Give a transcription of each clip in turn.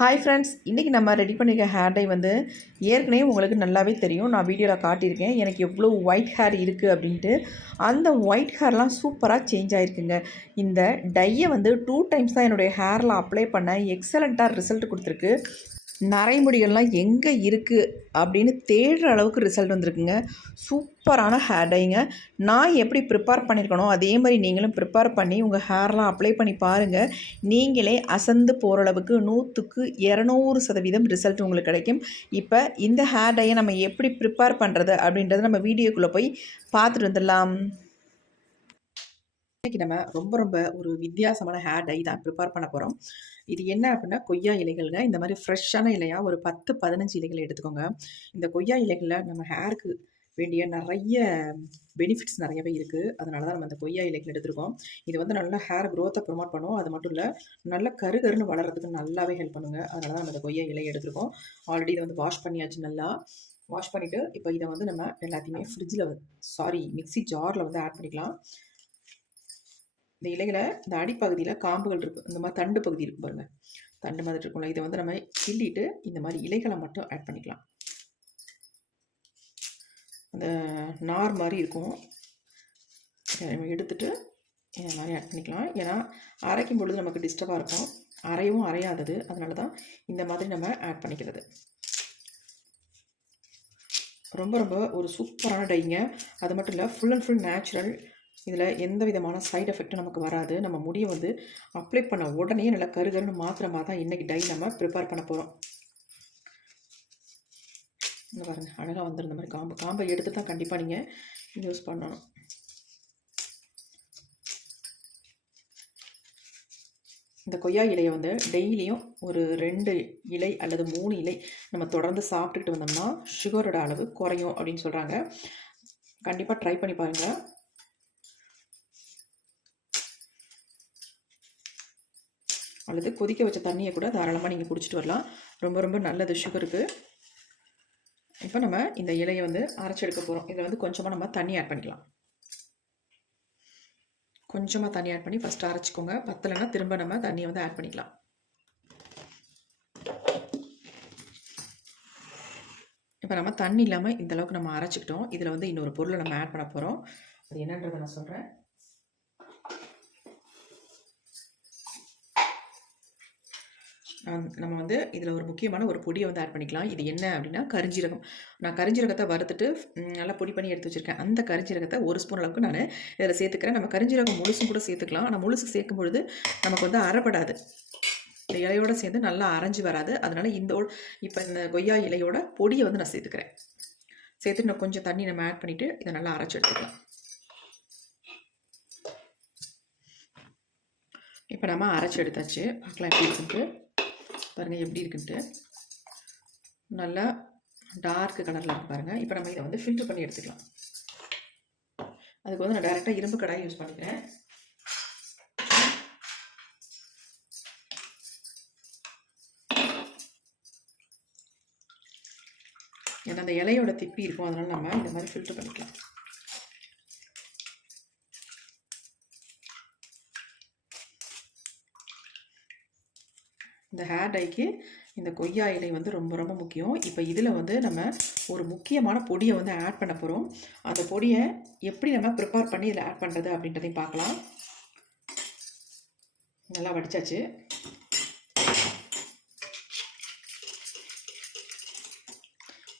Hi friends, இன்றைக்கி நம்ம ready பண்ணியிருக்க ஹேர் டை வந்து ஏற்கனவே உங்களுக்கு நல்லாவே தெரியும். நான் வீடியோவில் காட்டியிருக்கேன் எனக்கு எவ்வளோ ஒயிட் ஹேர் இருக்குது அப்படின்ட்டு. அந்த ஒயிட் ஹேர்லாம் சூப்பராக சேஞ்ச் ஆகிருக்குங்க. இந்த டையை வந்து 2 டைம்ஸ் தான் என்னுடைய ஹேரில் அப்ளை பண்ண எக்ஸலண்ட்டாக ரிசல்ட் கொடுத்துருக்கு. நரைமுடிகள்லாம் எங்கே இருக்குது அப்படின்னு தேடுற அளவுக்கு ரிசல்ட் வந்திருக்குங்க. சூப்பரான ஹேர் டைங்க. நான் எப்படி ப்ரிப்பேர் பண்ணியிருக்கனோ அதே மாதிரி நீங்களும் ப்ரிப்பேர் பண்ணி உங்கள் ஹேர்லாம் அப்ளை பண்ணி பாருங்கள். நீங்களே அசந்து போகிற அளவுக்கு 100க்கு 200% ரிசல்ட் உங்களுக்கு கிடைக்கும். இப்போ இந்த ஹேர் டையை நம்ம எப்படி ப்ரிப்பேர் பண்ணுறது அப்படின்றத நம்ம வீடியோக்குள்ளே போய் பார்த்துட்டு வந்துடலாம். இன்றைக்கி நம்ம ரொம்ப ஒரு வித்தியாசமான ஹேர் டை தான் ப்ரிப்பேர் பண்ண போகிறோம். இது என்ன அப்படின்னா கொய்யா இலைகள்ங்க. இந்த மாதிரி ஃப்ரெஷ்ஷான இலையாக ஒரு 10-15 இலைகளை எடுத்துக்கோங்க. இந்த கொய்யா இலைகளில் நம்ம ஹேருக்கு வேண்டிய நிறைய பெனிஃபிட்ஸ் நிறையவே இருக்குது. அதனால தான் நம்ம இந்த கொய்யா இலைகள் எடுத்துருக்கோம். இது வந்து நல்லா ஹேர் க்ரோத்தை ப்ரொமோட் பண்ணும். அது மட்டும் இல்லை, நல்ல கருகருன்னு வளர்கிறதுக்கு நல்லாவே ஹெல்ப் பண்ணுங்க. அதனால தான் நம்ம இந்த கொய்யா இலையை எடுத்துருக்கோம். ஆல்ரெடி இதை வந்து வாஷ் பண்ணியாச்சு. நல்லா வாஷ் பண்ணிவிட்டு இப்போ இதை வந்து நம்ம எல்லாத்தையுமே மிக்ஸி ஜாரில் வந்து ஆட் பண்ணிக்கலாம். இந்த இலைகளை இந்த அடிப்பகுதியில் காம்புகள் இருக்குது, இந்த மாதிரி தண்டு பகுதி இருக்குது பாருங்கள், தண்டு மாதிரி இருக்கும்ல. இதை வந்து நம்ம கிள்ளிட்டு இந்த மாதிரி இலைகளை மட்டும் ஆட் பண்ணிக்கலாம். அந்த நார் மாதிரி இருக்கும், நம்ம எடுத்துட்டு இந்த மாதிரி ஆட் பண்ணிக்கலாம். ஏன்னா அரைக்கும் பொழுது நமக்கு டிஸ்டர்பாக இருக்கும், அரையவும் அரையாதது. அதனால தான் இந்த மாதிரி நம்ம ஆட் பண்ணிக்கிறது. ரொம்ப ஒரு சூப்பரான டைங்க. அது மட்டும் இல்லை, ஃபுல் அண்ட் ஃபுல் நேச்சுரல். இதில் எந்த விதமான சைட் எஃபெக்ட்டும் நமக்கு வராது. நம்ம முடியை வந்து அப்ளை பண்ண உடனே நல்லா கருகருன்னு மாத்திரமாக தான் இன்றைக்கி டை நம்ம ப்ரிப்பேர் பண்ண போகிறோம். இங்கே பாருங்கள், அழகாக வந்துடும். இந்த மாதிரி காம்பை எடுத்து தான் கண்டிப்பாக நீங்கள் யூஸ் பண்ணணும். இந்த கொய்யா இலையை வந்து டெய்லியும் ஒரு 2 இலை அல்லது 3 இலை நம்ம தொடர்ந்து சாப்பிட்டுக்கிட்டு வந்தோம்னா சுகரோட அளவு குறையும் அப்படின்னு சொல்கிறாங்க. கண்டிப்பாக ட்ரை பண்ணி பாருங்கள். அல்லது கொதிக்க வச்ச தண்ணியை கூட தாராளமாக நீங்கள் குடிச்சிட்டு வரலாம். ரொம்ப நல்லது சுகருக்கு. இப்போ நம்ம இந்த இலையை வந்து அரைச்செடுக்க போகிறோம். இதில் வந்து கொஞ்சமாக நம்ம தண்ணி ஆட் பண்ணிக்கலாம். கொஞ்சமாக தண்ணி ஆட் பண்ணி ஃபஸ்ட்டு அரைச்சிக்கோங்க. பத்தலைன்னா திரும்ப நம்ம தண்ணியை வந்து ஆட் பண்ணிக்கலாம். இப்போ நம்ம தண்ணி இல்லாமல் இந்தளவுக்கு நம்ம அரைச்சிக்கிட்டோம். இதில் வந்து இன்னொரு பொருளை நம்ம ஆட் பண்ண போகிறோம். அது என்னன்றதை நான் சொல்கிறேன். நம்ம வந்து இதில் ஒரு முக்கியமான ஒரு பொடியை வந்து ஆட் பண்ணிக்கலாம். இது என்ன அப்படின்னா கரிஞ்சீரகம். நான் கரிஞ்சீரகத்தை வறுத்துட்டு நல்லா பொடி பண்ணி எடுத்து வச்சுருக்கேன். அந்த கரிஞ்சீரகத்தை 1 ஸ்பூன் அளவுக்கு நான் இதில் சேர்த்துக்கிறேன். நம்ம கரிஞ்சீரகம் முழுசும் கூட சேர்த்துக்கலாம். ஆனால் முழுசு சேர்க்கும் பொழுது நமக்கு வந்து அரைப்படாது. இந்த இலையோடு சேர்ந்து நல்லா அரைஞ்சி வராது. அதனால் இப்போ இந்த கொய்யா இலையோட பொடியை வந்து நான் சேர்த்துக்கிறேன். சேர்த்துட்டு நான் கொஞ்சம் தண்ணி நம்ம ஆட் பண்ணிவிட்டு இதை நல்லா அரைச்சி எடுத்துக்கலாம். இப்போ நம்ம அரைச்சி எடுத்தாச்சு. பார்க்கலாம் எப்படி இருக்குன்ட்டு. பாருங்கள் எப்படி இருக்குன்ட்டு. நல்லா டார்க் கலரில் இருக்கு பாருங்கள். இப்போ நம்ம இதை வந்து ஃபில்டர் பண்ணி எடுத்துக்கலாம். அதுக்கு வந்து நான் டைரெக்டாக இரும்பு கடாய் யூஸ் பண்ணிக்கிறேன். ஏன்னா அந்த இலையோட திப்பி இருக்கும், அதனால நம்ம இந்த மாதிரி ஃபில்டர் பண்ணிக்கலாம். இந்த ஹேர் டைக்கு இந்த கொய்யா இலை வந்து ரொம்ப முக்கியம். இப்போ இதில் வந்து நம்ம ஒரு முக்கியமான பொடியை வந்து ஆட் பண்ண போகிறோம். அந்த பொடியை எப்படி நம்ம ப்ரிப்பேர் பண்ணி இதில் ஆட் பண்ணுறது அப்படின்றதையும் பார்க்கலாம். நல்லா வடிச்சாச்சு.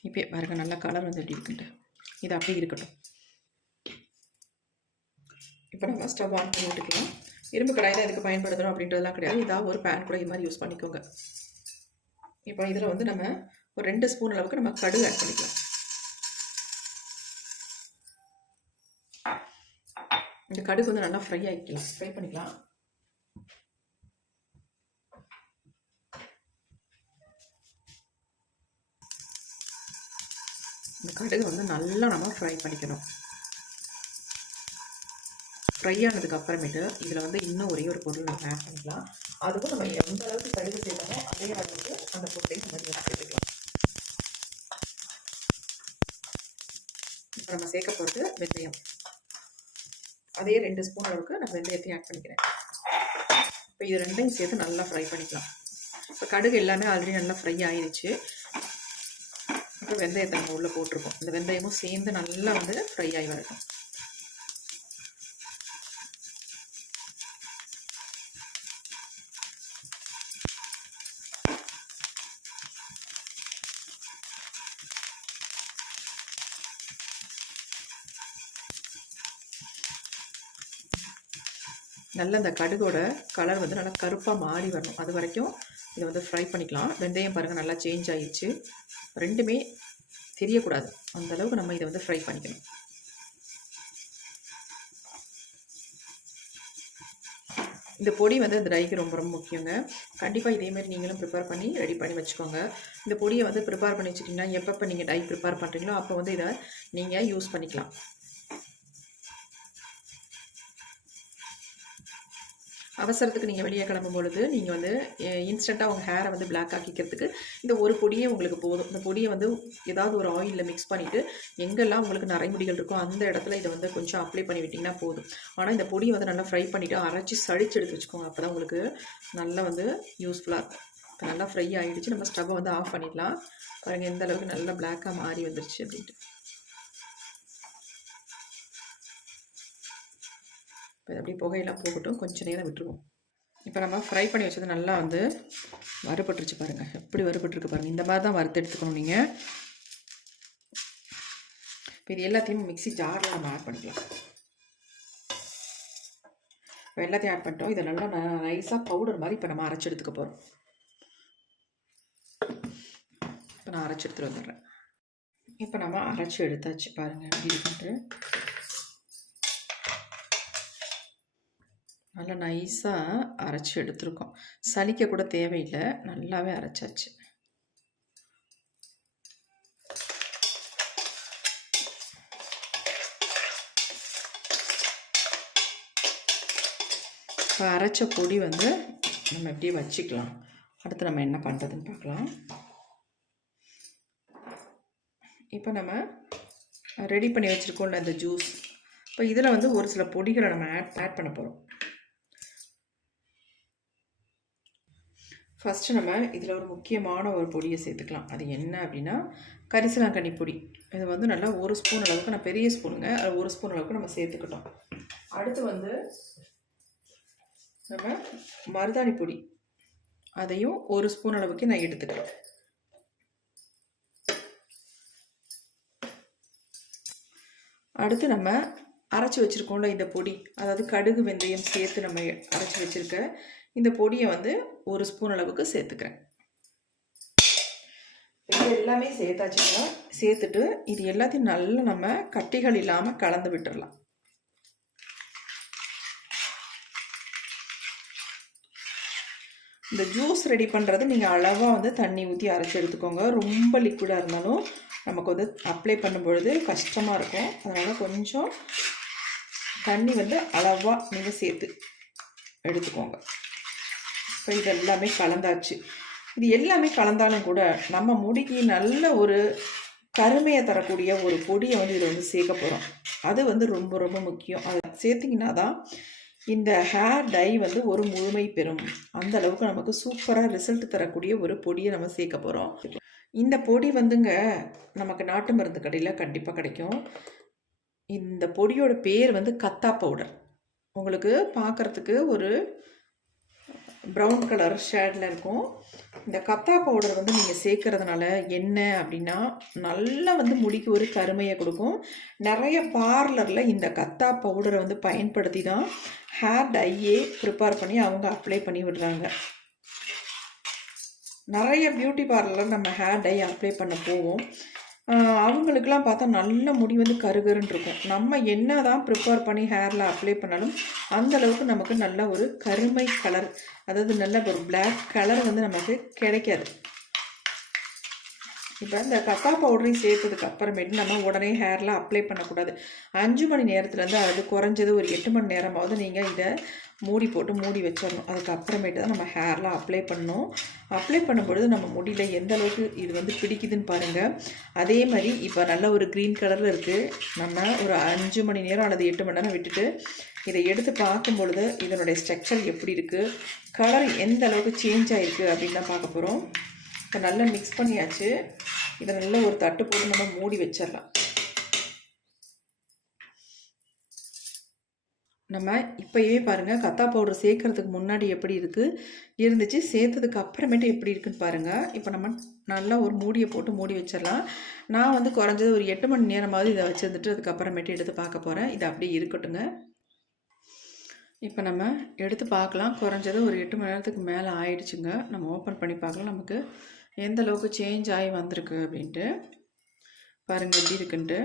இப்போ பாருங்க, நல்லா கலர் வந்து எப்படி இருக்குன்ட்டு. இது அப்படியே இருக்கட்டும். இப்போ நம்ம ஸ்டவ் ஆன் பண்ணி விட்டுக்கலாம். இரும்பு கடாய் தான் இதுக்கு பயன்படுத்தணும் அப்படின்றதுலாம் கிடையாது. இதாக ஒரு பேன் கூட இது மாதிரி யூஸ் பண்ணிக்கோங்க. இப்போ இதில் வந்து நம்ம ஒரு 2 ஸ்பூன் அளவுக்கு நம்ம கடுகு ஆட் பண்ணிக்கலாம். இந்த கடுகு வந்து நல்லா ஃப்ரை பண்ணிக்கலாம். இந்த கடுகு வந்து நல்லா நம்ம ஃப்ரை பண்ணிக்கணும். ஃப்ரை ஆனதுக்கு அப்புறமேட்டு இதில் வந்து இன்னும் ஒரே ஒரு பொருள் நம்ம ஆட் பண்ணிக்கலாம். அதுவும் நம்ம எந்த அளவுக்கு கடுகு சேர்த்தோமோ அதே அளவுக்கு அந்த பொருளையும் நம்ம சேர்த்துக்கலாம். இப்போ நம்ம சேர்க்க போகிறது வெந்தயம். அதே 2 ஸ்பூன் அளவுக்கு நான் வெந்தயத்தையும் ஆட் பண்ணிக்கிறேன். இப்போ இது ரெண்டையும் சேர்த்து நல்லா ஃப்ரை பண்ணிக்கலாம். இப்போ கடுகு எல்லாமே ஆல்ரெடி நல்லா ஃப்ரை ஆயிடுச்சு. இப்போ வெந்தயத்தை நம்ம உள்ளே போட்டிருக்கோம். இந்த வெந்தயமும் சேர்ந்து நல்லா வந்து ஃப்ரை ஆகி வரட்டும். நல்ல இந்த கடுகோட கலர் வந்து நல்லா கருப்பாக மாறி வரணும். அது வரைக்கும் இதை வந்து ஃப்ரை பண்ணிக்கலாம். வெந்தயம் பாருங்கள் நல்லா சேஞ்ச் ஆகிடுச்சு. ரெண்டுமே தெரியக்கூடாது, அந்தளவுக்கு நம்ம இதை வந்து ஃப்ரை பண்ணிக்கணும். இந்த பொடி வந்து அந்த டைக்கு ரொம்ப ரொம்ப முக்கியங்க. கண்டிப்பாக இதேமாதிரி நீங்களும் ப்ரிப்பேர் பண்ணி ரெடி பண்ணி வச்சுக்கோங்க. இந்த பொடியை வந்து ப்ரிப்பேர் பண்ணி வச்சுட்டிங்கன்னா எப்பப்போ நீங்கள் டை ப்ரிப்பேர் பண்ணுறீங்களோ அப்போ வந்து இதை நீங்கள் யூஸ் பண்ணிக்கலாம். அவசரத்துக்கு நீங்கள் வெளியே கிளம்பும் பொழுது நீங்கள் வந்து இன்ஸ்டண்ட்டாக உங்கள் ஹேரை வந்து பிளாக் ஆக்கிக்கிறதுக்கு இந்த ஒரு பொடியே உங்களுக்கு போதும். இந்த பொடியை வந்து ஏதாவது ஒரு ஆயிலில் மிக்ஸ் பண்ணிவிட்டு எங்கெல்லாம் உங்களுக்கு நரைமுடிகள் இருக்கோ அந்த இடத்துல இதை வந்து கொஞ்சம் அப்ளை பண்ணி விட்டிங்கன்னா போதும். ஆனால் இந்த பொடியை வந்து நல்லா ஃப்ரை பண்ணிவிட்டு அரைச்சி சளிச்சு எடுத்து வச்சுக்கோங்க. அப்போ தான் உங்களுக்கு நல்லா வந்து யூஸ்ஃபுல்லாக இருக்கும். இப்போ நல்லா ஃப்ரை ஆகிடுச்சு. நம்ம ஸ்டவ்வை வந்து ஆஃப் பண்ணிடலாம். பாருங்கள் எந்த அளவுக்கு நல்லா பிளாக்காக மாறி வந்துருச்சு அப்படின்ட்டு. இப்போ அப்படியே புகையெல்லாம் போகட்டும், கொஞ்சம் நேரம் விட்டுருவோம். இப்போ நம்ம ஃப்ரை பண்ணி வச்சது நல்லா வந்து வறுபட்டுருச்சு பாருங்கள். எப்படி வறுபட்டுருக்கு பாருங்கள். இந்த மாதிரி தான் வறுத்து எடுத்துக்கணும் நீங்கள். இப்போ இது எல்லாத்தையும் மிக்ஸி ஜாரில் நம்ம ஆட் பண்ணிக்கலாம். இப்போ எல்லாத்தையும் ஆட் பண்ணிட்டோம். இதை நல்லா நைஸாக பவுடர் மாதிரி இப்போ நம்ம அரைச்சி எடுத்துக்க போகிறோம். இப்போ நான் அரைச்சி எடுத்துகிட்டு வந்துடுறேன். இப்போ நம்ம அரைச்சி எடுத்தாச்சு பாருங்கள் எப்படி இருக்குன்ட்டு. நல்லா நைஸாக அரைச்சி எடுத்துருக்கோம். சலிக்க கூட தேவையில்லை, நல்லாவே அரைச்சாச்சு. இப்போ அரைச்ச பொடி வந்து நம்ம எப்படியே வச்சுக்கலாம். அடுத்து நம்ம என்ன பண்ணுறதுன்னு பார்க்கலாம். இப்போ நம்ம ரெடி பண்ணி வச்சுருக்கோம்ல இந்த ஜூஸ், இப்போ இதில் வந்து ஒரு சில பொடிகளை நம்ம ஆட் பண்ண போகிறோம். ஃபஸ்ட்டு நம்ம இதில் ஒரு முக்கியமான ஒரு பொடியை சேர்த்துக்கலாம். அது என்ன அப்படின்னா கரிசலாங்கண்ணி பொடி. இது வந்து நல்லா 1 ஸ்பூன் அளவுக்கு, நான் பெரிய ஸ்பூனுங்க, அது 1 ஸ்பூன் அளவுக்கு நம்ம சேர்த்துக்கிட்டோம். அடுத்து வந்து நம்ம மருதாணி பொடி, அதையும் 1 ஸ்பூன் அளவுக்கு நான் எடுத்துக்கிறேன். அடுத்து நம்ம அரைச்சி வச்சுருக்கோம்ல இந்த பொடி, அதாவது கடுகு வெந்தயம் சேர்த்து நம்ம அரைச்சி வச்சுருக்க இந்த பொடியை வந்து 1 ஸ்பூன் அளவுக்கு சேர்த்துக்கிறேன். இது எல்லாமே சேர்த்தாச்சுன்னா சேர்த்துட்டு இது எல்லாத்தையும் நல்லா நம்ம கட்டிகள் இல்லாமல் கலந்து விட்டுடலாம். இந்த ஜூஸ் ரெடி பண்ணுறது நீங்கள் அளவாக வந்து தண்ணி ஊற்றி அரைச்சி எடுத்துக்கோங்க. ரொம்ப லிக்விடாக இருந்தாலும் நமக்கு வந்து அப்ளை பண்ணும் பொழுது கஷ்டமாக இருக்கும். அதனால் கொஞ்சம் தண்ணி வந்து அளவாக நீங்கள் சேர்த்து எடுத்துக்கோங்க. இப்போ இது எல்லாமே கலந்தாச்சு. இது எல்லாமே கலந்தாலும் கூட நம்ம முடிக்கு நல்ல ஒரு கருமையை தரக்கூடிய ஒரு பொடியை வந்து இதில் வந்து சேர்க்க போகிறோம். அது வந்து ரொம்ப ரொம்ப முக்கியம். அதை சேர்த்திங்கன்னா தான் இந்த ஹேர் டை வந்து ஒரு முழுமை பெறும். அந்த அளவுக்கு நமக்கு சூப்பராக ரிசல்ட் தரக்கூடிய ஒரு பொடியை நம்ம சேர்க்க போகிறோம். இந்த பொடி வந்துங்க நமக்கு நாட்டு மருந்து கடையில் கண்டிப்பாக கிடைக்கும். இந்த பொடியோட பேர் வந்து கத்தா பவுடர். உங்களுக்கு பார்க்குறதுக்கு ஒரு ப்ரௌன் கலர் ஷேடில் இருக்கும். இந்த கத்தா பவுடர் வந்து நீங்கள் சேர்க்கறதுனால என்ன அப்படின்னா நல்லா வந்து முடிக்கு ஒரு கருமையை கொடுக்கும். நிறைய பார்லரில் இந்த கத்தா பவுடரை வந்து பயன்படுத்தி தான் ஹேர் டையே ப்ரிப்பேர் பண்ணி அவங்க அப்ளை பண்ணி விடுறாங்க. நிறைய பியூட்டி பார்லரில் நம்ம ஹேர் டை அப்ளை பண்ண போவோம். அவங்களுக்கெல்லாம் பார்த்தா நல்ல முடி வந்து கருகருன்னு இருக்கும். நம்ம என்ன தான் ப்ரிப்பேர் பண்ணி ஹேரில் அப்ளை பண்ணாலும் அந்தளவுக்கு நமக்கு நல்ல ஒரு கருமை கலர், அதாவது நல்ல ஒரு பிளாக் கலர் வந்து நமக்கு கிடைக்காது. இப்போ இந்த கத்தா பவுடரையும் சேர்த்ததுக்கு அப்புறமேட்டு நம்ம உடனே ஹேரில் அப்ளை பண்ணக்கூடாது. 5 மணி நேரத்துலேருந்து அது குறைஞ்சது ஒரு 8 மணி நேரமாவது நீங்கள் இதை மூடி போட்டு மூடி வச்சிடணும். அதுக்கப்புறமேட்டு தான் நம்ம ஹேரில் அப்ளை பண்ணணும். அப்ளை பண்ணும்பொழுது நம்ம முடியல எந்த அளவுக்கு இது வந்து பிடிக்குதுன்னு பாருங்கள். அதே மாதிரி இப்போ நல்ல ஒரு க்ரீன் கலரில் இருக்குது. நம்ம ஒரு 5 மணி நேரம் அல்லது 8 மணி நேரம் விட்டுட்டு இதை எடுத்து பார்க்கும் பொழுது இதனுடைய ஸ்ட்ரக்சர் எப்படி இருக்குது, கலர் எந்த அளவுக்கு சேஞ்ச் ஆகிருக்கு அப்படின்னு தான் பார்க்க போகிறோம். இப்போ நல்லா மிக்ஸ் பண்ணியாச்சு. இதை நல்லா ஒரு தட்டு போட்டு நம்ம மூடி வச்சிடலாம். நம்ம இப்போயே பாருங்கள், கத்தா பவுடர் சேர்க்கறதுக்கு முன்னாடி எப்படி இருந்துச்சு, சேர்த்ததுக்கு அப்புறமேட்டு எப்படி இருக்குன்னு பாருங்கள். இப்போ நம்ம நல்லா ஒரு மூடியை போட்டு மூடி வச்சிடலாம். நான் வந்து குறைஞ்சது ஒரு 8 மணி நேரமாவது இதை வச்சுருந்துட்டு அதுக்கப்புறமேட்டு எடுத்து பார்க்க போகிறேன். இது அப்படியே இருக்கட்டுங்க. இப்போ நம்ம எடுத்து பார்க்கலாம். குறைஞ்சது ஒரு 8 மணி நேரத்துக்கு மேலே ஆயிடுச்சுங்க. நம்ம ஓப்பன் பண்ணி பார்க்கலாம் நமக்கு எந்த அளவுக்கு சேஞ்ச் ஆகி வந்திருக்கு அப்படின்ட்டு. பாருங்கள் எப்படி இருக்குன்ட்டு.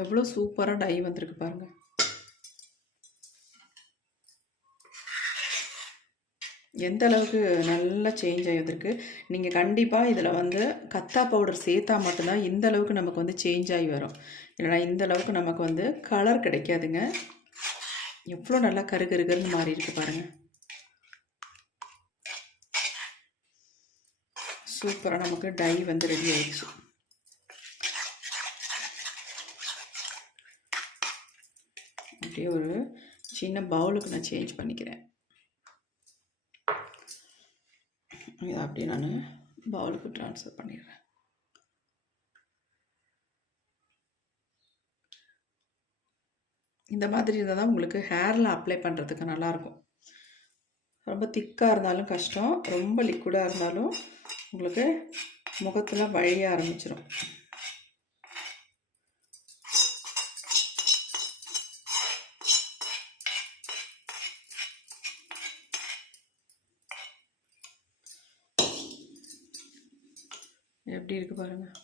எவ்வளோ சூப்பராக டை வந்திருக்கு பாருங்கள். எந்த அளவுக்கு நல்லா சேஞ்ச் ஆகி வந்திருக்கு. நீங்கள் கண்டிப்பாக இதில் வந்து கத்தா பவுடர் சேர்த்தா மட்டும்தான் இந்த அளவுக்கு நமக்கு வந்து சேஞ்ச் ஆகி வரும். இல்லைனா இந்த அளவுக்கு நமக்கு வந்து கலர் கிடைக்காதுங்க. எவ்வளோ நல்லா கருகருகருன்னு மாறி இருக்கு பாருங்கள். சூப்பராக நமக்கு டை வந்து ரெடி ஆயிடுச்சு. அப்படியே ஒரு சின்ன பவுலுக்கு நான் சேஞ்ச் பண்ணிக்கிறேன். இதை அப்படியே நான் பவுலுக்கு ட்ரான்ஸ்ஃபர் பண்ணிடுறேன். இந்த மாதிரி இருந்தால் தான் உங்களுக்கு ஹேரில் அப்ளை பண்ணுறதுக்கு நல்லாயிருக்கும். ரொம்ப திக்காக இருந்தாலும் கஷ்டம், ரொம்ப லிக்விடாக இருந்தாலும் உங்களுக்கு முகத்தில் வழிய ஆரம்பிச்சிடும். எப்படி இருக்குது பாருங்கள்.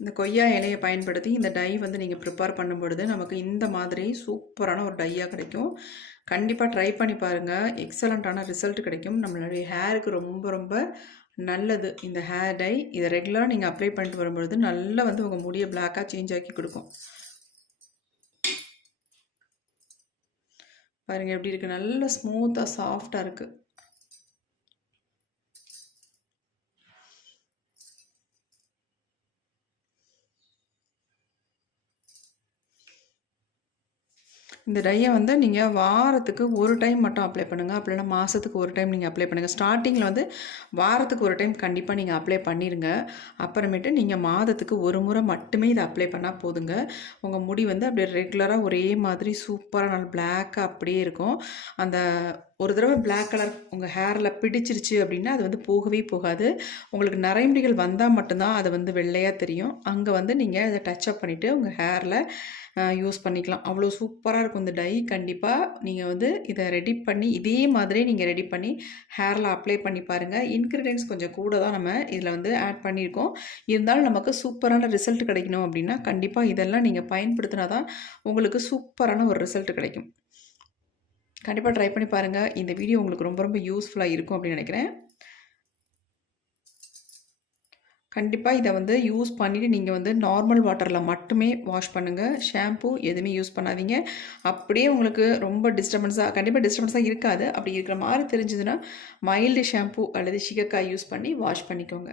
இந்த கொய்யா இலையை பயன்படுத்தி இந்த டை வந்து நீங்கள் ப்ரிப்பேர் பண்ணும்பொழுது நமக்கு இந்த மாதிரி சூப்பரான ஒரு டையாக கிடைக்கும். கண்டிப்பாக ட்ரை பண்ணி பாருங்கள். எக்ஸலண்ட்டான ரிசல்ட் கிடைக்கும். நம்மளுடைய ஹேருக்கு ரொம்ப ரொம்ப நல்லது இந்த ஹேர் டை. இதை ரெகுலராக நீங்கள் அப்ளை பண்ணிட்டு வரும்பொழுது நல்லா வந்து உங்கள் முடியை பிளாக்காக சேஞ்ச் ஆக்கி கொடுக்கும். பாருங்கள் எப்படி இருக்குது, நல்ல ஸ்மூத்தாக சாஃப்டாக இருக்குது. இந்த டையை வந்து நீங்கள் வாரத்துக்கு ஒரு டைம் மட்டும் அப்ளை பண்ணுங்கள். அப்படின்னா மாதத்துக்கு ஒரு டைம் நீங்கள் அப்ளை பண்ணுங்கள். ஸ்டார்டிங்கில் வந்து வாரத்துக்கு ஒரு டைம் கண்டிப்பாக நீங்கள் அப்ளை பண்ணிடுங்க. அப்புறமேட்டு நீங்கள் மாதத்துக்கு ஒரு முறை மட்டுமே இதை அப்ளை பண்ணால் போதுங்க. உங்கள் முடி வந்து அப்படியே ரெகுலராக ஒரே மாதிரி சூப்பராக நல்ல பிளாக்காக அப்படியே இருக்கும். அந்த ஒரு தடவை பிளாக் கலர் உங்கள் ஹேரில் பிடிச்சிருச்சு அப்படின்னா அது வந்து போகவே போகாது. உங்களுக்கு நரைமுடிகள் வந்தால் மட்டும்தான் அது வந்து வெள்ளையாக தெரியும். அங்கே வந்து நீங்கள் அதை டச்சப் பண்ணிவிட்டு உங்கள் ஹேரில் யூஸ் பண்ணிக்கலாம். அவ்வளோ சூப்பராக இருக்கும் இந்த டை. கண்டிப்பாக நீங்கள் வந்து இதை ரெடி பண்ணி இதே மாதிரி நீங்கள் ரெடி பண்ணி ஹேரில் அப்ளை பண்ணி பாருங்கள். இன்க்ரீடியன்ஸ் கொஞ்சம் கூட தான் நம்ம இதில் வந்து ஆட் பண்ணியிருக்கோம். இருந்தாலும் நமக்கு சூப்பரான ரிசல்ட் கிடைக்கணும் அப்படின்னா கண்டிப்பாக இதெல்லாம் நீங்கள் பயன்படுத்தினா தான் உங்களுக்கு சூப்பரான ஒரு ரிசல்ட் கிடைக்கும். கண்டிப்பாக ட்ரை பண்ணி பாருங்கள். இந்த வீடியோ உங்களுக்கு ரொம்ப ரொம்ப யூஸ்ஃபுல்லாக இருக்கும் அப்படின்னு நினைக்கிறேன். கண்டிப்பாக இதை வந்து யூஸ் பண்ணிவிட்டு நீங்கள் வந்து நார்மல் வாட்டரில் மட்டுமே வாஷ் பண்ணுங்கள். ஷாம்பு எதுவுமே யூஸ் பண்ணாதீங்க. அப்படியே உங்களுக்கு ரொம்ப கண்டிப்பாக டிஸ்டர்பன்ஸாக இருக்காது. அப்படி இருக்கிற மாதிரி தெரிஞ்சதுன்னா மைல்டு ஷாம்பு அல்லது சிகக்காய் யூஸ் பண்ணி வாஷ் பண்ணிக்கோங்க.